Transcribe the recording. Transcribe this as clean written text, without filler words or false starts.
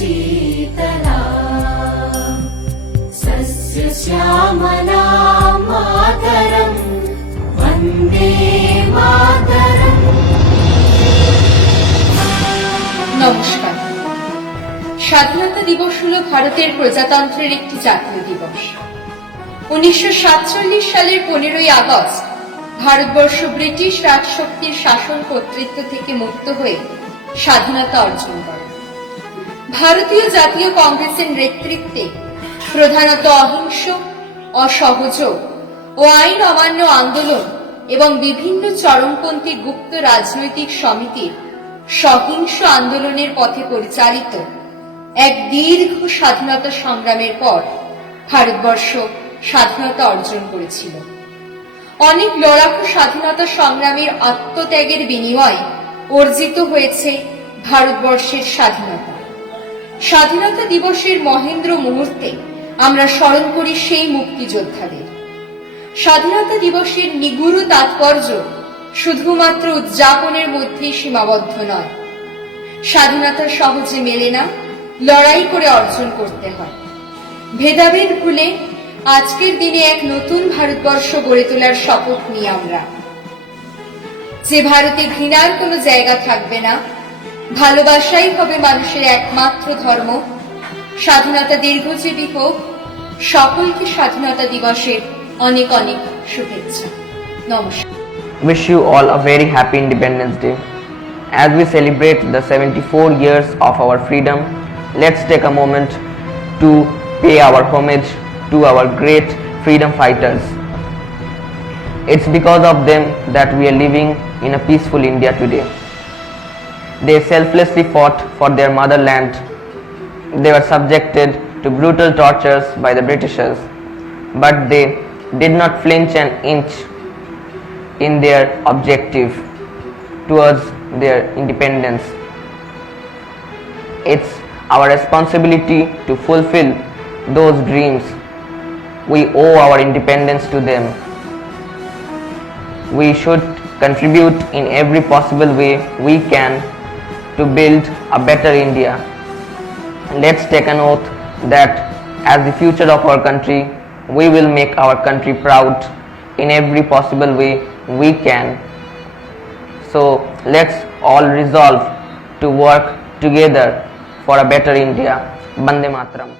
शीतला सस्यश्यामला मातरम् वन्दे मातरम्। নমস্কার। স্বাধীনতা দিবস হল ভারতের প্রজাতন্ত্রের একটি জাতীয় দিবস। 1947 সালের 15ই আগস্ট ভারতবর্ষ ব্রিটিশ রাজশক্তির শাসন কর্তৃত্ব থেকে মুক্ত হয়ে স্বাধীনতা অর্জন করে। ভারতীয় জাতীয় কংগ্রেসের নেতৃত্বে প্রধানত অহিংস, অসহযোগ ও আইন অমান্য আন্দোলন এবং বিভিন্ন চরমপন্থী গুপ্ত রাজনৈতিক সমিতির সহিংস আন্দোলনের পথে পরিচালিত এক দীর্ঘ স্বাধীনতা সংগ্রামের পর ভারতবর্ষ স্বাধীনতা অর্জন করেছিল। অনেক লড়াকু স্বাধীনতা সংগ্রামের আত্মত্যাগের বিনিময়ে অর্জিত হয়েছে ভারতবর্ষের স্বাধীনতা। স্বাধীনতা দিবসের মহেন্দ্র মুহূর্তে আমরা স্মরণ করি সেই মুক্তিযোদ্ধাদের। স্বাধীনতা দিবসের নিগুড় তাৎপর্য শুধুমাত্র উদযাপনের মধ্যেই সীমাবদ্ধ নয়। স্বাধীনতা সহজে মেলে না, লড়াই করে অর্জন করতে হয়। ভেদাভেদ ভুলে আজকের দিনে এক নতুন ভারতবর্ষ গড়ে তোলার শপথ নিই আমরা। যে ভারতে ঘৃণার কোনো জায়গা থাকবে না, ভালোবাসাই হবে মানুষের একমাত্র ধর্ম। স্বাধীনতা দীর্ঘজীবী হোক। সকলকে স্বাধীনতা দিবসের অনেক অনেক শুভেচ্ছা। নমস্কার। Wish you all a very happy Independence Day. As we celebrate the 74 years of our freedom, let's take a moment to pay our homage to our great freedom fighters. It's because of them that we are living in a peaceful India today. They selflessly fought for their motherland. They were subjected to brutal tortures by the Britishers, but they did not flinch an inch in their objective towards their independence. It's our responsibility to fulfill those dreams. We owe our independence to them. We should contribute in every possible way we can to build a better India. Let's take an oath that as the future of our country, we will make our country proud in every possible way we can. So let's all resolve to work together for a better India. Bande Mataram.